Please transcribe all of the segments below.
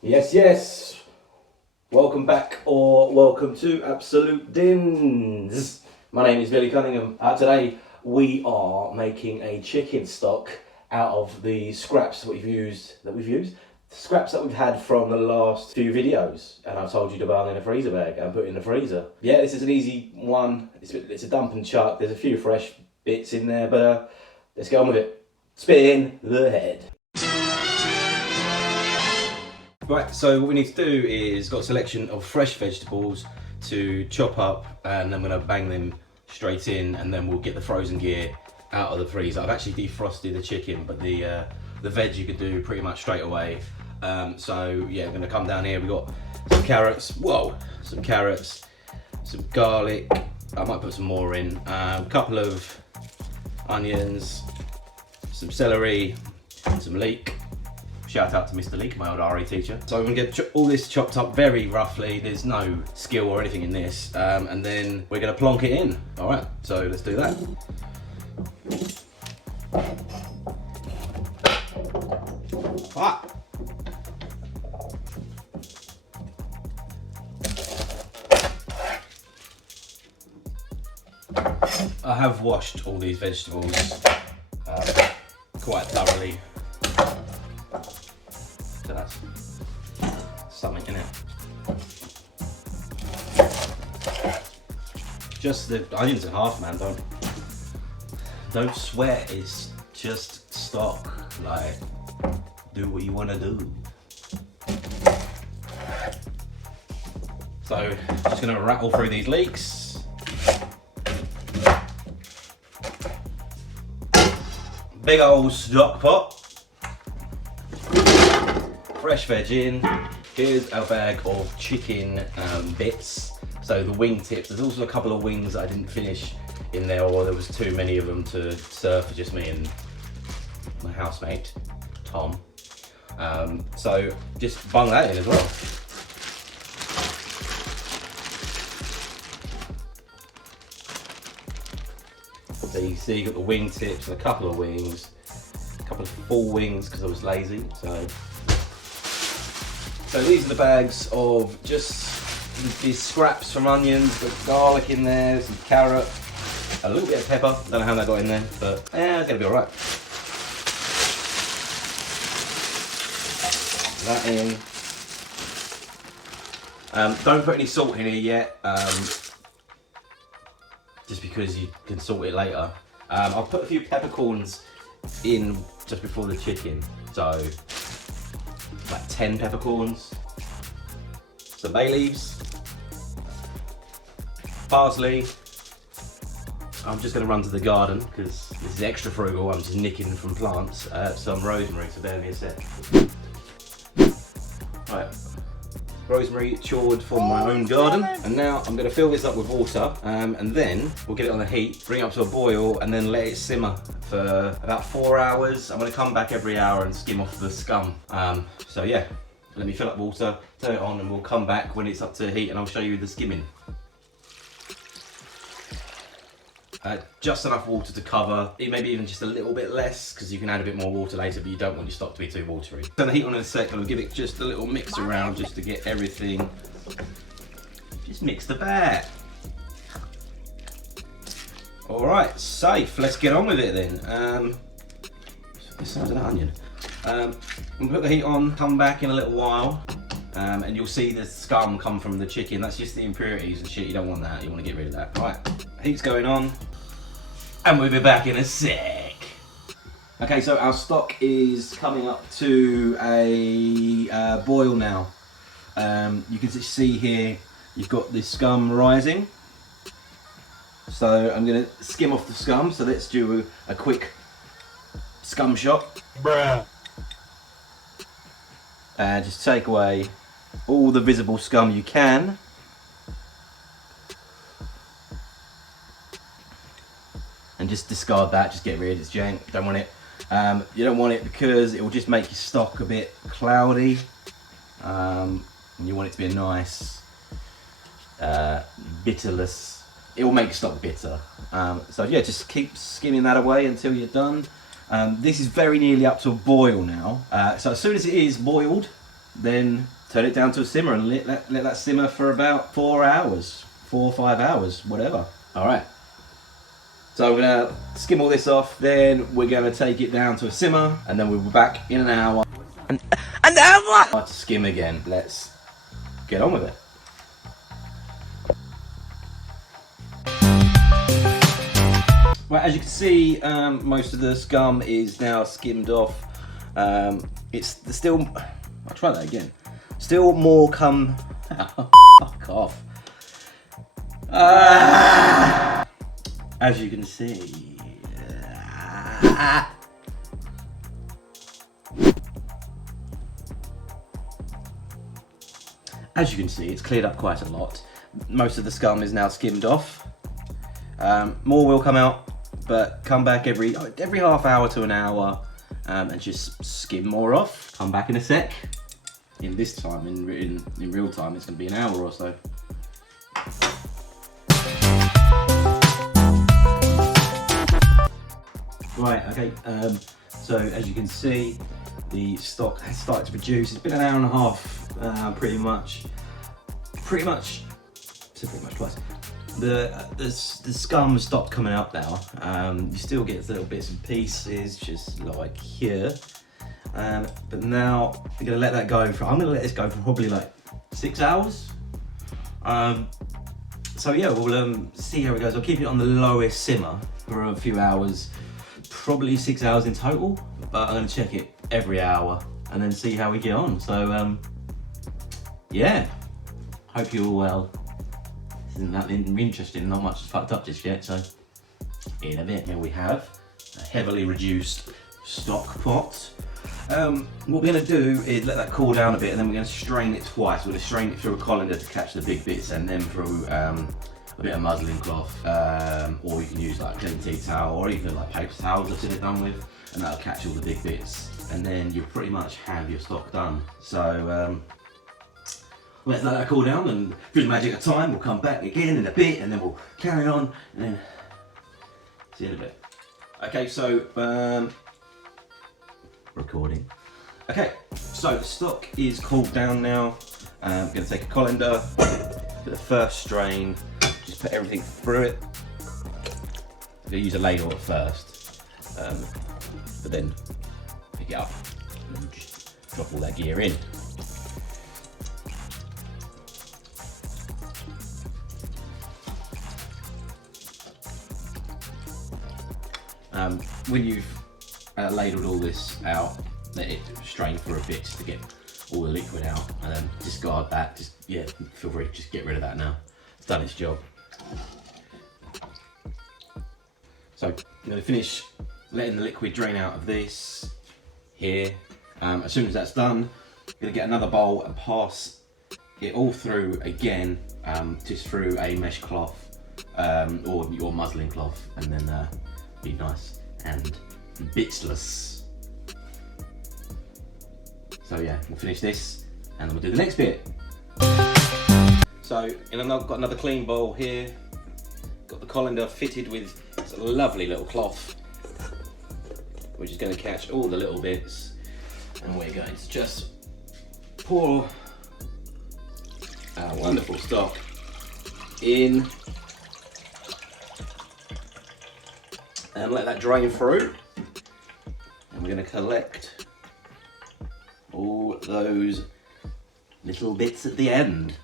Yes, yes. Welcome back or welcome to Absolute Dins. My name is Billy Cunningham. Today we are making a chicken stock out of the scraps that we've used, scraps that we've had from the last few videos. And I told you to buy them in a freezer bag and put it in the freezer. Yeah, this is an easy one. It's a dump and chuck. There's a few fresh bits in there, but let's get on with it. Spin the head. Right, so what we need to do is got a selection of fresh vegetables to chop up, and I'm gonna bang them straight in, and then we'll get the frozen gear out of the freezer. I've actually defrosted the chicken, but the veg you could do pretty much straight away. So yeah, I'm gonna come down here. We got some carrots. Whoa, some carrots, some garlic. I might put some more in. A couple of onions, some celery, some leek. Shout out to Mr. Leek, my old RE teacher. So I'm gonna get all this chopped up very roughly. There's no skill or anything in this. And then we're gonna plonk it in. All right, so let's do that. Hot. I have washed all these vegetables quite thoroughly. So that's something in it. Just the onions in half, man. Don't sweat. It's just stock. Like, do what you want to do. So just gonna rattle through these leeks. Big old stock pot. Fresh veg in. Here's our bag of chicken bits. So the wing tips. There's also a couple of wings that I didn't finish in there, or there was too many of them to serve for just me and my housemate, Tom. So just bung that in as well. So you see, you got the wing tips and a couple of wings, a couple of full wings because I was lazy. So these are the bags of just these scraps from onions, got garlic in there, some carrot, a little bit of pepper. Don't know how that got in there, but yeah, it's gonna be all right. That in. Don't put any salt in here yet, just because you can salt it later. I'll put a few peppercorns in just before the chicken, so like 10 peppercorns, some bay leaves, parsley. I'm just going to run to the garden because this is extra frugal. I'm just nicking from plants. Some rosemary, so bear me a sec. Right, rosemary chawed from my own garden, and now I'm going to fill this up with water, and then we'll get it on the heat, bring it up to a boil, and then let it simmer for about 4 hours. I'm going to come back every hour and skim off the scum. So yeah, let me fill up water, turn it on, and we'll come back when it's up to heat, and I'll show you the skimming. Just enough water to cover, maybe even just a little bit less, because you can add a bit more water later, but you don't want your stock to be too watery. Turn the heat on in a second, I'll give it just a little mix around just to get everything. Just mix the bat. Alright, safe, let's get on with it then. This size of that onion. We'll put the heat on, come back in a little while, and you'll see the scum come from the chicken. That's just the impurities and shit, you don't want that, you want to get rid of that. Right, heat's going on. And we'll be back in a sec. Okay, so our stock is coming up to a boil now. You can see here, you've got this scum rising. So I'm gonna skim off the scum. So let's do a quick scum shot. Bruh. And just take away all the visible scum you can. And just discard that, just get rid of it, it's jank, don't want it. You don't want it because it will just make your stock a bit cloudy. And you want it to be a nice, bitterless, it will make stock bitter. So yeah, just keep skimming that away until you're done. This is very nearly up to a boil now. So as soon as it is boiled, then turn it down to a simmer and let that simmer for about 4 hours, 4 or 5 hours, whatever. All right. So we're gonna skim all this off, then we're gonna take it down to a simmer, and then we'll be back in an hour. An hour! To skim again. Let's get on with it. Right, as you can see, most of the scum is now skimmed off. It's still, I'll try that again. Still more come, fuck off. As you can see, it's cleared up quite a lot. Most of the scum is now skimmed off. More will come out, but come back every half hour to an hour and just skim more off. Come back in a sec. In this time, in real time, it's going to be an hour or so. Right, okay, so as you can see, the stock has started to produce. It's been an hour and a half, pretty much twice. The scum has stopped coming up now. You still get little bits and pieces, just like here. But now I'm gonna let that go I'm gonna let this go for probably like 6 hours. So yeah, we'll see how it goes. I'll keep it on the lowest simmer for a few hours, probably 6 hours in total, but I'm gonna check it every hour and then see how we get on. So yeah, hope you're all well. Isn't that interesting? Not much is fucked up just yet, so in a bit. Here we have a heavily reduced stock pot. What we're going to do is let that cool down a bit, and then we're going to strain it twice. We're going to strain it through a colander to catch the big bits, and then through a bit of muslin cloth, or you can use like clean tea towel, or even like paper towels I've seen it done with, and that'll catch all the big bits, and then you pretty much have your stock done. So let's let that cool down, and through the magic of time, we'll come back again in a bit, and then we'll carry on, and then see you in a bit. Okay, so recording. Okay, so the stock is cooled down now. I'm going to take a colander for the first strain, just put everything through it. I'm going to use a ladle at first, but then pick it up and then just drop all that gear in. When you've ladled all this out, let it strain for a bit to get all the liquid out, and then discard that. Just, yeah, feel free to just get rid of that now. It's done its job. So I'm going to finish letting the liquid drain out of this here. As soon as that's done, I'm going to get another bowl and pass it all through again, just through a mesh cloth or your muslin cloth, and then be nice and bitsless. So yeah, we'll finish this and then we'll do the next bit. So I've got another clean bowl here. Got the colander fitted with this lovely little cloth, which is going to catch all the little bits, and we're going to just pour our wonderful stock in and let that drain through, and we're going to collect all those little bits at the end.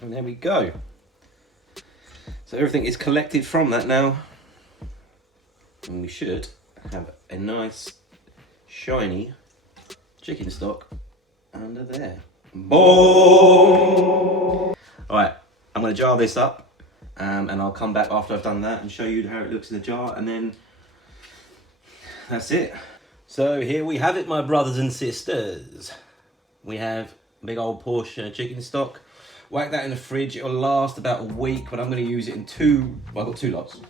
And there we go. So everything is collected from that now, and we should have a nice shiny chicken stock under there. Boom! Alright, I'm going to jar this up, and I'll come back after I've done that and show you how it looks in the jar, and then that's it. So here we have it, my brothers and sisters. We have a big old portion of chicken stock. Whack that in the fridge. It'll last about a week, but I'm going to use it in I've got two lots.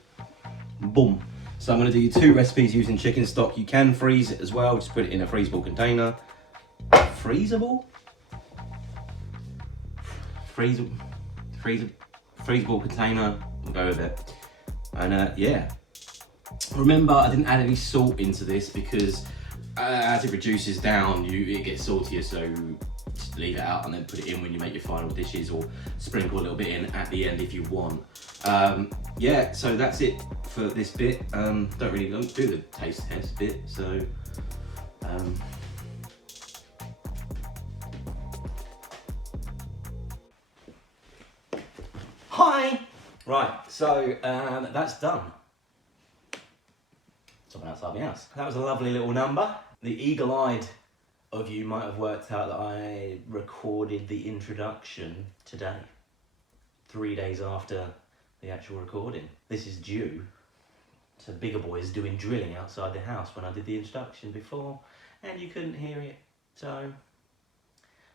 Boom. So I'm going to do 2 recipes using chicken stock. You can freeze it as well. Just put it in a freezable container. Freezable? freezable container. We'll go with it. And yeah. Remember, I didn't add any salt into this because as it reduces down, it gets saltier. So just leave it out and then put it in when you make your final dishes, or sprinkle a little bit in at the end if you want. Yeah, so that's it for this bit. Don't do the taste test bit. So. Hi! Right, so that's done. Someone outside my house. That was a lovely little number. The eagle-eyed of you might have worked out that I recorded the introduction today, 3 days after the actual recording. This is due to bigger boys doing drilling outside the house when I did the introduction before, and you couldn't hear it, so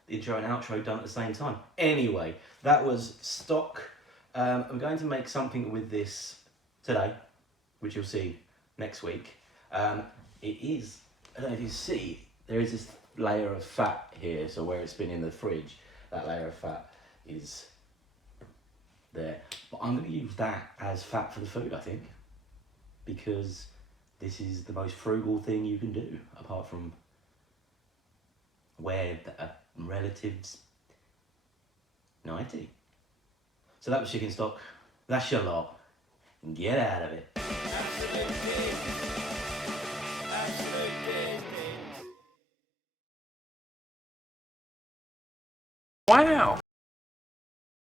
the intro and outro done at the same time. Anyway, that was stock. I'm going to make something with this today, which you'll see next week. It is, I don't know if you see, there is this layer of fat here, so where it's been in the fridge, that layer of fat is there. But I'm going to use that as fat for the food, I think, because this is the most frugal thing you can do, apart from where a relative's 90. So that was chicken stock. That's your lot. Get out of it. Wow.